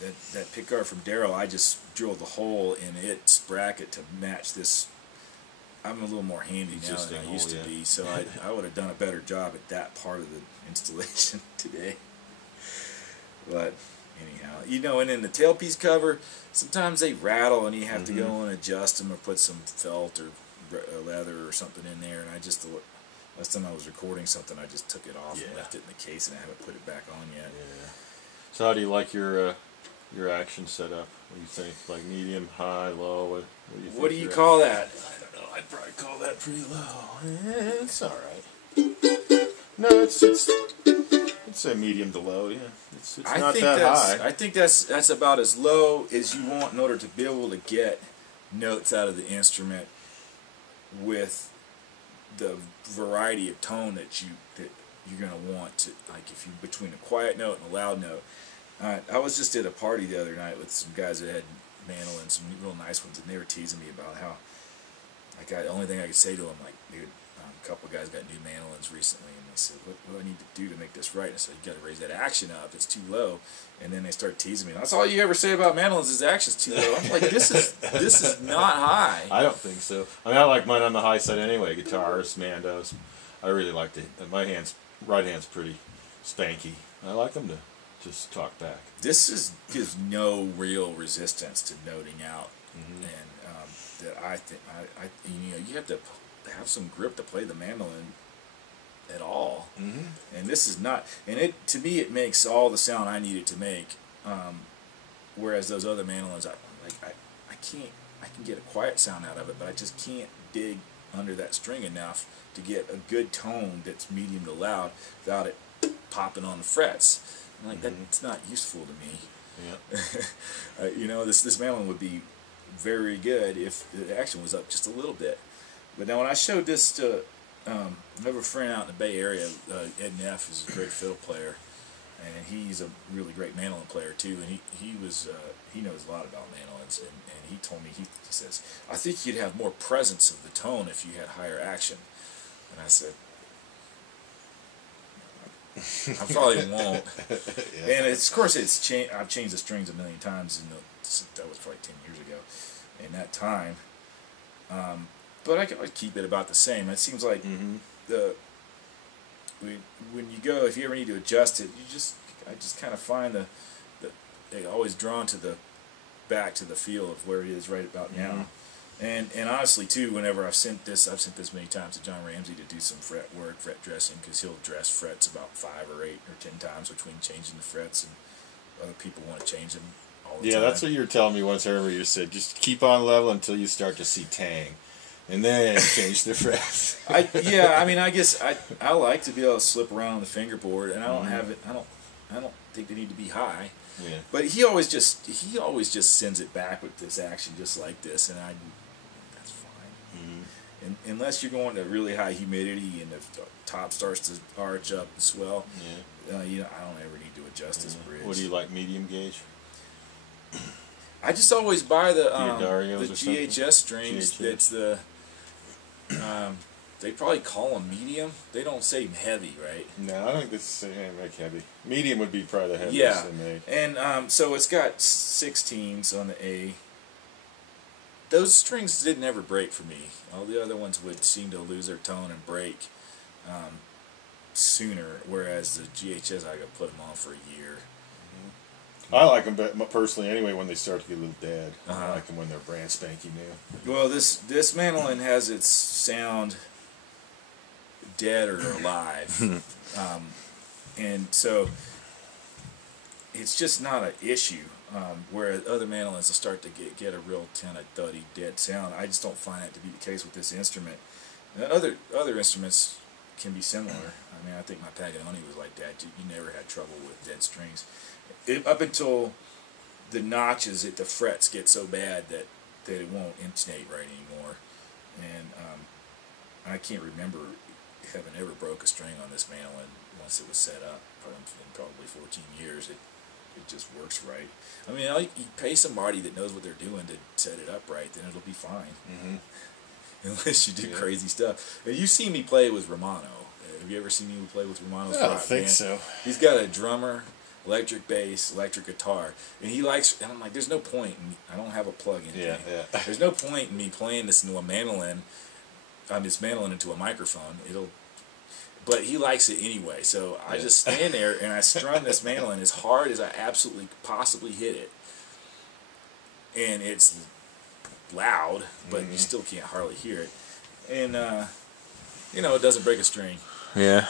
that pickguard from Darryl, I just drilled the hole in its bracket to match this. I'm a little more handy now than I used to be, so I would have done a better job at that part of the installation today. But anyhow, you know, and in the tailpiece cover, sometimes they rattle and you have to go and adjust them or put some felt or leather or something in there. And I just, last time I was recording something, I just took it off and left it in the case, and I haven't put it back on yet. Yeah. So how do you like your action setup? What do you think? Like medium, high, low? What do you think? What do you call that? I don't know. I'd probably call that pretty low. It's all right. No, it's a medium to low. Yeah, it's not that high. I think that's about as low as you want in order to be able to get notes out of the instrument with the variety of tone that you're gonna want to, like, if you between a quiet note and a loud note. I was just at a party the other night with some guys that had mandolins, some real nice ones, and they were teasing me about how, like, the only thing I could say to them, like, dude, a couple of guys got new mandolins recently, and they said, what do I need to do to make this right? And I said, you got to raise that action up. It's too low. And then they start teasing me. That's all you ever say about mandolins is the action's too low. I'm like, this is not high. I don't think so. I mean, I like mine on the high side anyway. Guitars, mandos. I really like my right hand's pretty spanky. I like them to just talk back. This gives no real resistance to noting out, and that I think you have to have some grip to play the mandolin at all, and this is not. And to me it makes all the sound I need it to make, whereas those other mandolins, I can get a quiet sound out of it, but I just can't dig under that string enough to get a good tone that's medium to loud without it popping on the frets. Like that's not useful to me. Yeah. You know, this mandolin would be very good if the action was up just a little bit. But now when I showed this to I have a friend out in the Bay Area, Ed Neff is a great fiddle player, and he's a really great mandolin player too. And he knows a lot about mandolins, and he told me, he says, I think you'd have more presence of the tone if you had higher action. And I said, I probably won't. And of course I've changed the strings a million times, that was probably 10 years ago in that time. But I can always keep it about the same. It seems like when you go, if you ever need to adjust it, I just kind of find they're always drawn to the back to the feel of where it is right about now. And honestly too, whenever I've sent this many times to John Ramsey to do some fret work, fret dressing, because he'll dress frets about 5 or 8 or 10 times between changing the frets, and other people want to change them all the time. Yeah, that's what you were telling me once. I remember you said just keep on level until you start to see tang, and then change the frets. I mean, I guess I like to be able to slip around the fingerboard, and I don't have it. I don't think they need to be high. Yeah. But he always just sends it back with this action just like this, and that's fine. And unless you're going to really high humidity and the top starts to arch up and swell, I don't ever need to adjust this bridge. What do you like, medium gauge? I just always buy the GHS strings. It's the they probably call them medium. They don't say heavy, right? No, I don't think they make heavy. Medium would be probably the heaviest they make. And so it's got 16s on the A. Those strings didn't ever break for me. All the other ones would seem to lose their tone and break sooner, whereas the GHS, I could put them on for a year. I like them personally anyway when they start to get a little dead. I like them when they're brand spanky new. Well, this mandolin has its sound dead or alive, and so it's just not an issue. Where other mandolins will start to get a real kind of thuddy, dead sound. I just don't find that to be the case with this instrument. Now, other instruments can be similar. I mean, I think my Paganoni was like that. You never had trouble with dead strings. Up until the notches at the frets get so bad that it won't intonate right anymore. And I can't remember having ever broke a string on this mandolin once it was set up. In probably 14 years, it just works right. I mean, you pay somebody that knows what they're doing to set it up right, then it'll be fine. Unless you do crazy stuff. And you've seen me play with Romano. Have you ever seen me play with Romano's I don't think so. He's got a drummer electric bass, electric guitar, and he likes. And I'm like, there's no point. I don't have a plug-in. Yeah, thing. yeah. There's no point in me playing this into a mandolin. This mandolin into a microphone. But he likes it anyway. So I just stand there and I strum this mandolin as hard as I absolutely possibly hit it, and it's loud, but you still can't hardly hear it, and it doesn't break a string. Yeah.